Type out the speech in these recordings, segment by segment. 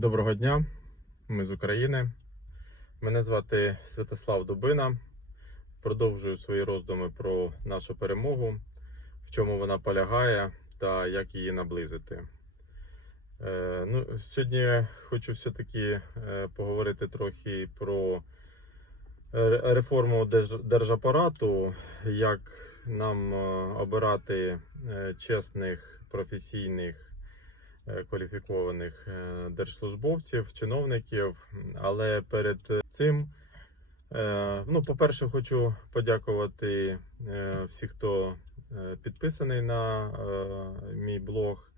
Доброго дня, ми з України. Мене звати Святослав Дубина. Продовжую свої роздуми про нашу перемогу, в чому вона полягає та як її наблизити. Е, ну, сьогодні хочу все-таки е, поговорити трохи про е, реформу держ- держапарату, як нам е, обирати чесних, професійних кваліфікованих е, держслужбовців, чиновників. Але перед цим, е, ну, по-перше, хочу подякувати е, всіх, хто е, підписаний на е, мій блог,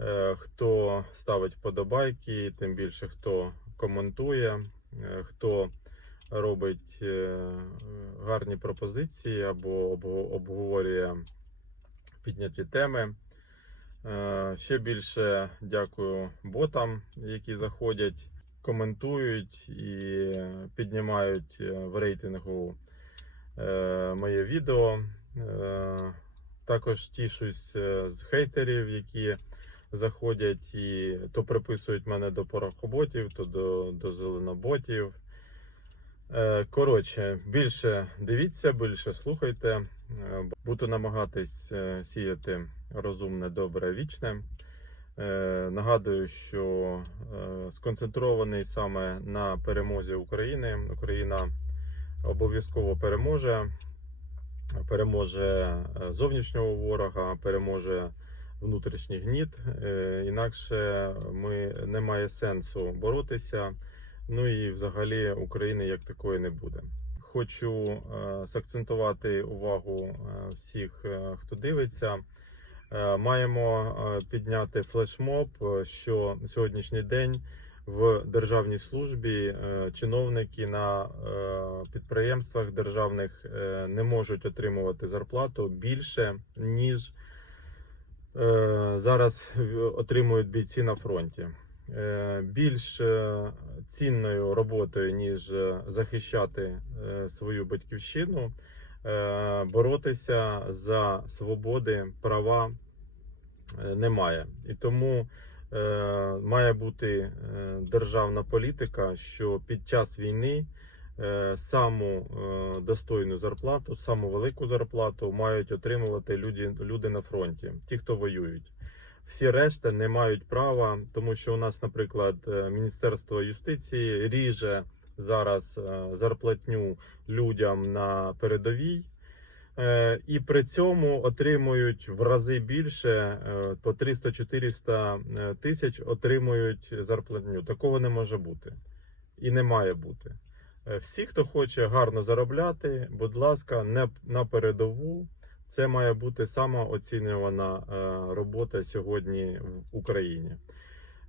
е, хто ставить вподобайки, тим більше хто коментує, е, хто робить е, гарні пропозиції або обговорює підняті теми. Е, Ще більше дякую ботам, які заходять, коментують і піднімають е, в рейтингу е, моє відео. Також тішусь з хейтерів, які заходять і то приписують мене до порохоботів, то до, до зеленоботів. Коротше, більше дивіться, більше слухайте. Буду намагатись сіяти розумне, добре, вічне. Е, Нагадую, що е, сконцентрований саме на перемозі України. Україна обов'язково переможе. Переможе е, зовнішнього ворога, переможе внутрішній гніт. Інакше ми немає сенсу боротися. Ну і взагалі України як такої не буде. Хочу сакцентувати увагу всіх, хто дивиться. Е, Маємо е, підняти флешмоб, е, що сьогоднішній день в державній службі чиновники на підприємствах державних не можуть отримувати зарплату більше ніж зараз отримують бійці на фронті. Більш цінною роботою, ніж захищати свою батьківщину, боротися за свободи, права немає. І тому е, має бути е, державна політика, що під час війни е, саму е, достойну зарплату, саму велику зарплату мають отримувати люди, люди на фронті, ті, хто воюють. Всі решта не мають права, тому що у нас, наприклад, е, Міністерство юстиції ріже зараз е, зарплатню людям на передовій. Е, І при цьому отримують в рази більше е, по 300-400 е, тисяч отримують зарплатню. Такого не може бути і не має бути. Всі, хто хоче гарно заробляти, будь ласка, не на передову. Це має бути сама оцінювана е, робота сьогодні в Україні.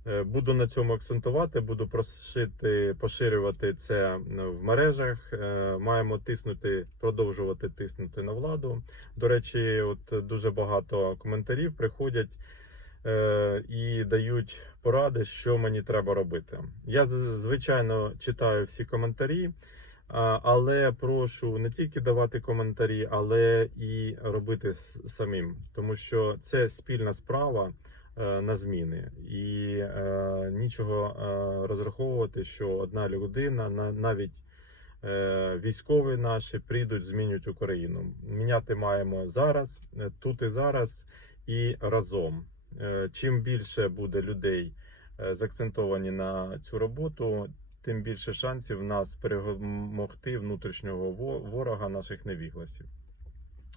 Е, Буду на цьому акцентувати, буду просити поширювати це в мережах. Е, Маємо тиснути, продовжувати тиснути на владу. До речі, от дуже багато коментарів приходять е, і дають поради, що мені треба робити. Я звичайно читаю всі коментарі. Але прошу не тільки давати коментарі, але і робити самим, тому що це спільна справа на зміни, і е, нічого е, розраховувати, що одна людина, на навіть е, військові наші прийдуть, змінюють Україну. Міняти маємо зараз, е, тут і зараз, і разом. Е, Чим більше буде людей е, заакцентовані на цю роботу, тим більше шансів нас перемогти внутрішнього ворога наших невігласів.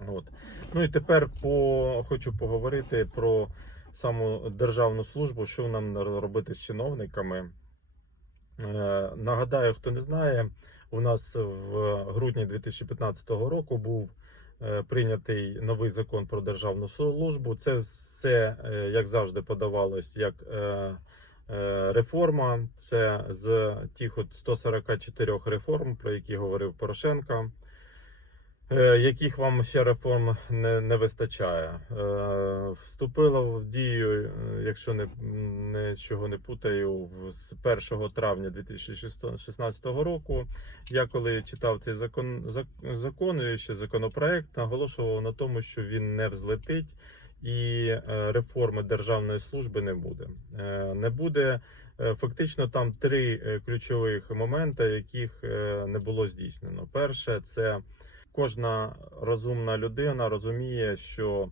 От. Ну і тепер по... хочу поговорити про саму державну службу, що нам робити з чиновниками. Е, Нагадаю, хто не знає, у нас в грудні 2015 року був е, прийнятий новий закон про державну службу. Це все, е, як завжди, подавалось як реформа. Це з тих от 144 реформ, про які говорив Порошенко. Е, Яких вам ще реформ не, не вистачає. Е, Вступила в дію, е, якщо не, не чого не путаю, з 1 травня 2016 року. Я коли читав цей закон, зак- закон і ще законопроект, наголошував на тому, що він не взлетить і реформи державної служби не буде. Не буде фактично там три ключових моменти, яких не було здійснено. Перше, це кожна розумна людина розуміє, що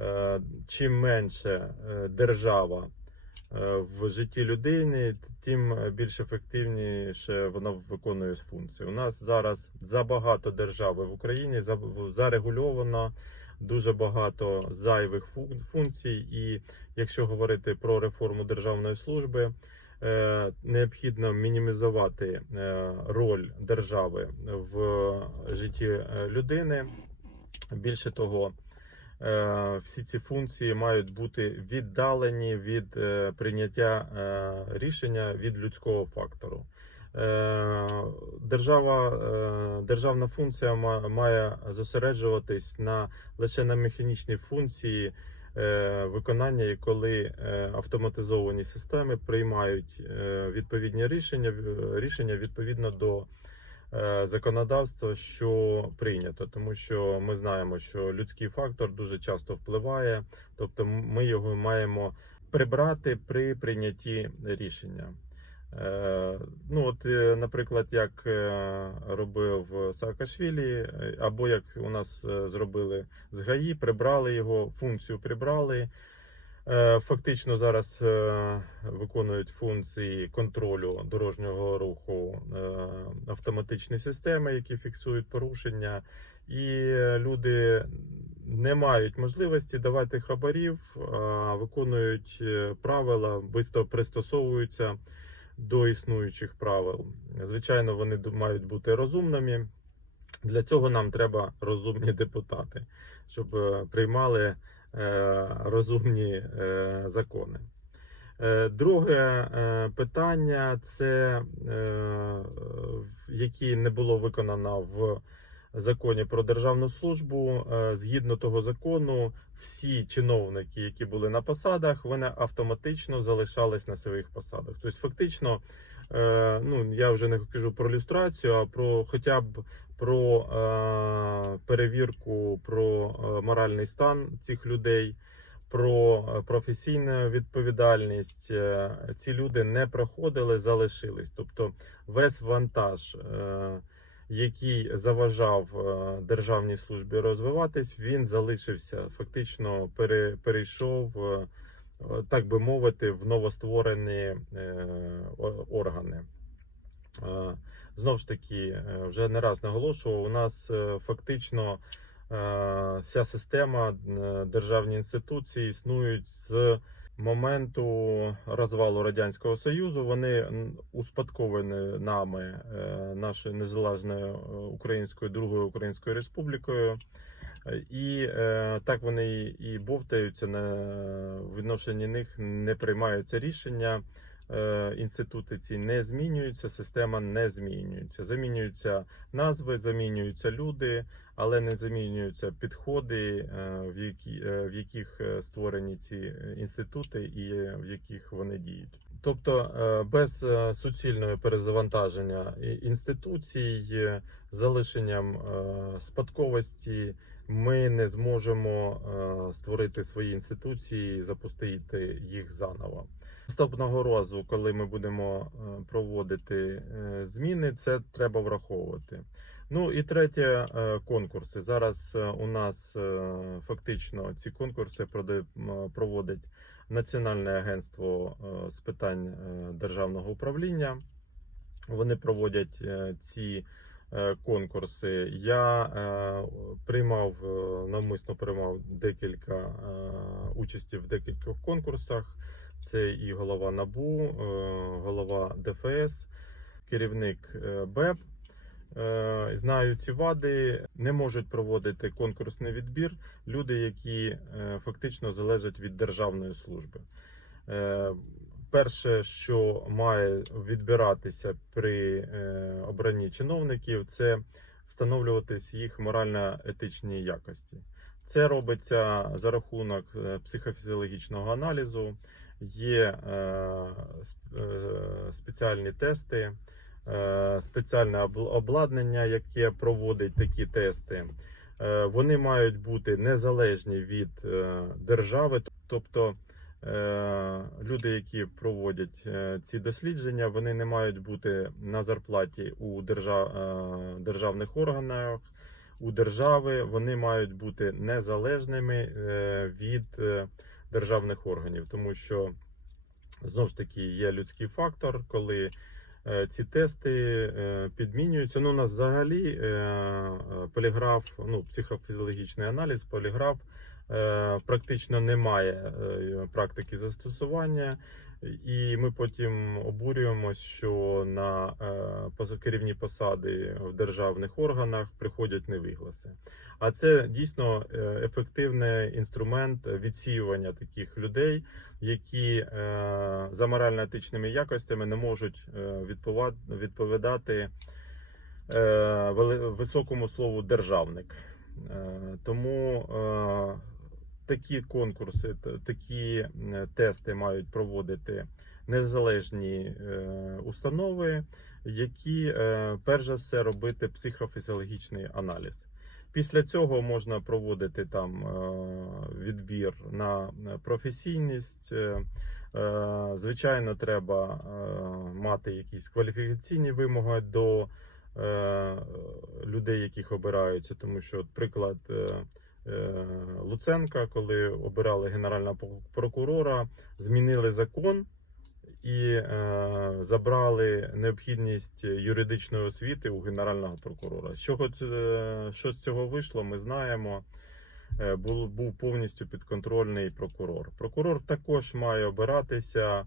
е, чим менше е, держава е, в житті людини, тим більш ефективніше вона виконує функції. У нас зараз забагато держави в Україні зарегульовано дуже багато зайвих фу- функцій. І якщо говорити про реформу державної служби, необхідно мінімізувати е, роль держави в житті е, людини. Більше того, е, всі ці функції мають бути віддалені від е, прийняття е, рішення від людського фактору. Е, Держава, е, державна функція ма- має зосереджуватись на лише на механічній функції е, виконання, і коли е, автоматизовані системи приймають е, відповідні рішення, рішення відповідно до е, законодавства, що прийнято, тому що ми знаємо, що людський фактор дуже часто впливає, тобто ми його маємо прибрати при прийнятті рішення. Е, Ну, от, е, наприклад, як е, робив Саакашвілі, або як у нас зробили з ГАІ, прибрали його, функцію прибрали. Фактично зараз виконують функції контролю дорожнього руху автоматичні системи, які фіксують порушення, і люди не мають можливості давати хабарів, виконують правила, швидко пристосовуються до існуючих правил. Звичайно, вони мають бути розумними. Для цього нам треба розумні депутати, щоб е, приймали е, розумні е, закони. Друге питання це які не було виконано в законі про державну службу. Е, Згідно того закону, всі чиновники, які були на посадах, вони автоматично залишались на своїх посадах. Тобто, фактично, е, ну я вже не кажу про люстрацію, а про хоча б про е, перевірку про моральний стан цих людей. Про професійну відповідальність ці люди не проходили, залишились. Тобто весь вантаж, який заважав е, державній службі розвиватись, він залишився. Фактично пере, перейшов, е, е, так би мовити, в новостворені органи. Знову ж таки, вже не раз наголошував, у нас фактично вся система державні інституції існують з моменту розвалу Радянського Союзу. Вони успадковані нами, е, нашою незалежною е, Українською Другою Українською Республікою. І е, так вони і- бовтаються на відношенні них не приймаються рішення. Інститути ці не змінюються, система не змінюється. Замінюються назви, замінюються люди, але не замінюються підходи, е, в, які, е, в яких е, створені ці інститути і в яких вони діють. Тобто без суцільного перезавантаження інституцій, залишенням спадковості, ми не зможемо створити свої інституції, запустити їх заново. Наступного разу, коли ми будемо проводити зміни, це треба враховувати. Ну і третє е, конкурси. Зараз е, у нас е, фактично ці конкурси проводить Національне агентство з питань державного управління. Вони проводять ці конкурси. Я приймав навмисно приймав декілька участі в декількох конкурсах. Це і голова НАБУ, голова ДФС, керівник БЕП. Е, Знаю ці вади, не можуть проводити конкурсний відбір люди, які е, фактично залежать від державної служби. Е, Перше, що має відбиратися при обранні чиновників, це встановлюватись їх морально-етичні якості. Це робиться за рахунок психофізіологічного аналізу, є сп- спеціальні тести, спеціальне обладнання, яке проводить такі тести. Е, Вони мають бути незалежні від е, держави, тобто е, люди, які проводять е, ці дослідження, вони не мають бути на зарплаті у держав, е, державних органах, у держави. Вони мають бути незалежними е, від е, державних органів, тому що знову ж таки є людський фактор, коли е, ці тести е, підмінюються. Ну, у нас взагалі е, е, поліграф, ну, психофізіологічний аналіз, поліграф е, практично немає е, практики застосування. І ми потім обурюємось, що на е, керівні посади в державних органах приходять невигласи. А це дійсно е, ефективний інструмент відсіювання таких людей, які е, за морально-етичними якостями не можуть відповідати високому слову державник. Тому такі конкурси, такі е, тести мають проводити незалежні е, установи, які е, перш за все робити психофізіологічний аналіз. Після цього можна проводити там відбір на професійність. Звичайно, треба мати якісь кваліфікаційні вимоги до людей, яких обираються, тому що, от, приклад. е, Луценка, коли обирали генерального прокурора, змінили закон і е, забрали необхідність юридичної освіти у генерального прокурора. Чого що з цього вийшло, ми знаємо. Е, Був, був повністю підконтрольний прокурор. Прокурор також має обиратися.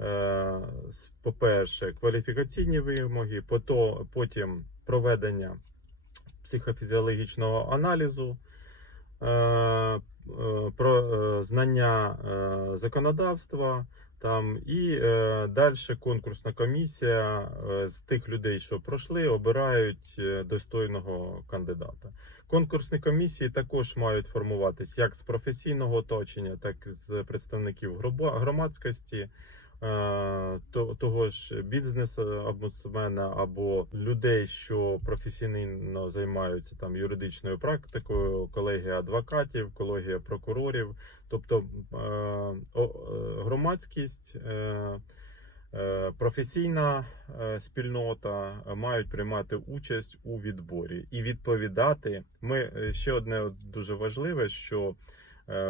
е, По-перше, кваліфікаційні вимоги, потім проведення психофізіологічного аналізу, е, е, про е, знання е, законодавства, там і е, далі конкурсна комісія е, з тих людей, що пройшли, обирають е, достойного кандидата. Конкурсні комісії також мають формуватись як з професійного оточення, так і з представників громадськості. Е, то- Того ж бізнес-омбудсмена або людей, що професійно займаються там юридичною практикою, колегія адвокатів, колегія прокурорів, тобто е, е, громадськість, професійна спільнота мають приймати участь у відборі і відповідати. Ми ще одне дуже важливе, що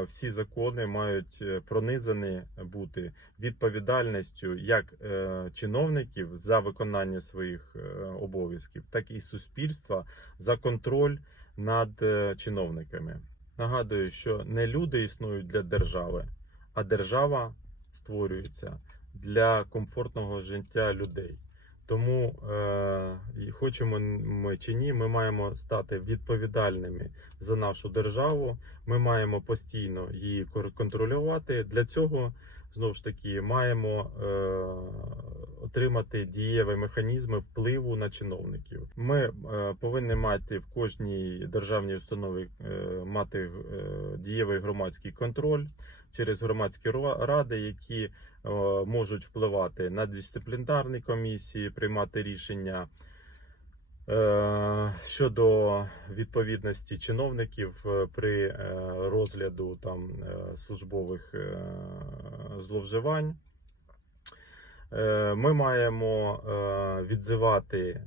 всі закони мають е, пронизані бути відповідальністю як е, чиновників за виконання своїх е, обов'язків, так і суспільства за контроль над е, чиновниками. Нагадую, що не люди існують для держави, а держава створюється для комфортного життя людей. Тому е, хочемо ми чи ні, ми маємо стати відповідальними за нашу державу. Ми маємо постійно її контролювати. Для цього знову ж таки маємо е, отримати дієві механізми впливу на чиновників. Ми е, повинні мати в кожній державній установі мати дієвий громадський контроль через громадські ради, які можуть впливати на дисциплінарні комісії, приймати рішення. е, Щодо відповідності чиновників е, при е, розгляду там е, службових е, зловживань, Е, ми маємо е, відзивати е,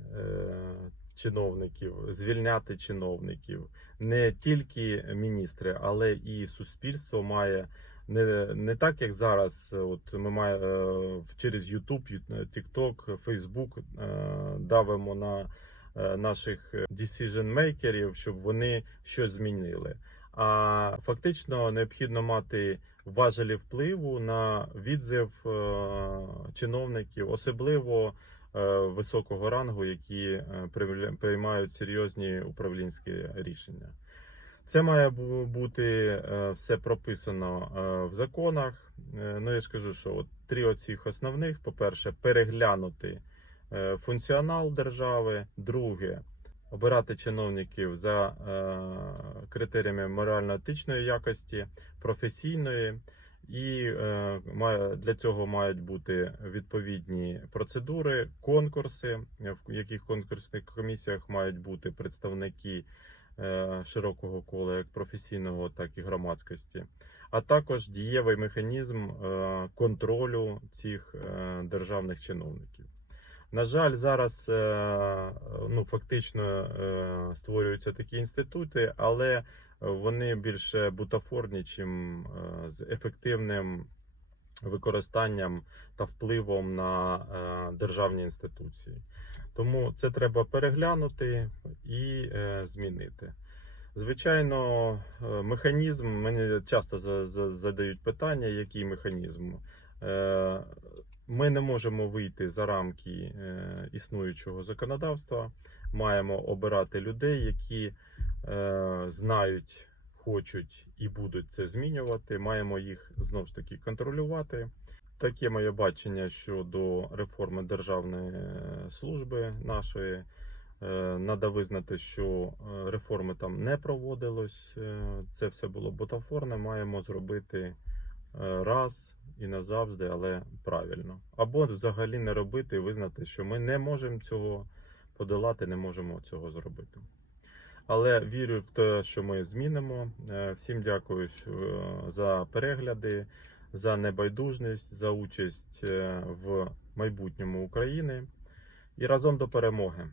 чиновників, звільняти чиновників. Не тільки міністри, але і суспільство має не, не так, як зараз. От ми маємо е, через YouTube, Ю- TikTok, Facebook е, давимо на е, наших decision-мейкерів, щоб вони щось змінили. А фактично необхідно мати важелі впливу на відзив е, чиновників, особливо е, високого рангу, які е, приймають серйозні управлінські рішення. Це має бути е, все прописано е, в законах. Е, Ну я ж кажу, що от три оцих основних: по-перше, переглянути функціонал держави. Друге, обирати чиновників за критеріями морально-етичної якості, професійної. І для цього мають бути відповідні процедури, конкурси, в яких конкурсних комісіях мають бути представники широкого кола, як професійного, так і громадськості, а також дієвий механізм е, контролю цих е, державних чиновників. На жаль, зараз е, ну, фактично е, створюються такі інститути, але вони більше бутафорні, чим е, з ефективним використанням та впливом на е, державні інституції. Тому це треба переглянути і е, змінити. Звичайно, е, механізм мені часто за- за- задають питання, який механізм. Е, Ми не можемо вийти за рамки існуючого законодавства. Маємо обирати людей, які знають, хочуть і будуть це змінювати. Маємо їх знову ж таки контролювати. Таке моє бачення щодо реформи державної служби нашої. Треба визнати, що е, реформи там не проводилось. е, Це все було бутафорне. Маємо зробити е, раз і назавжди, але правильно. Або взагалі не робити і визнати, що ми не можемо цього подолати, не можемо цього зробити. Але вірю в те, що ми змінимо. Е, Всім дякую е, за перегляди, за небайдужність, за участь е, в майбутньому України і разом до перемоги.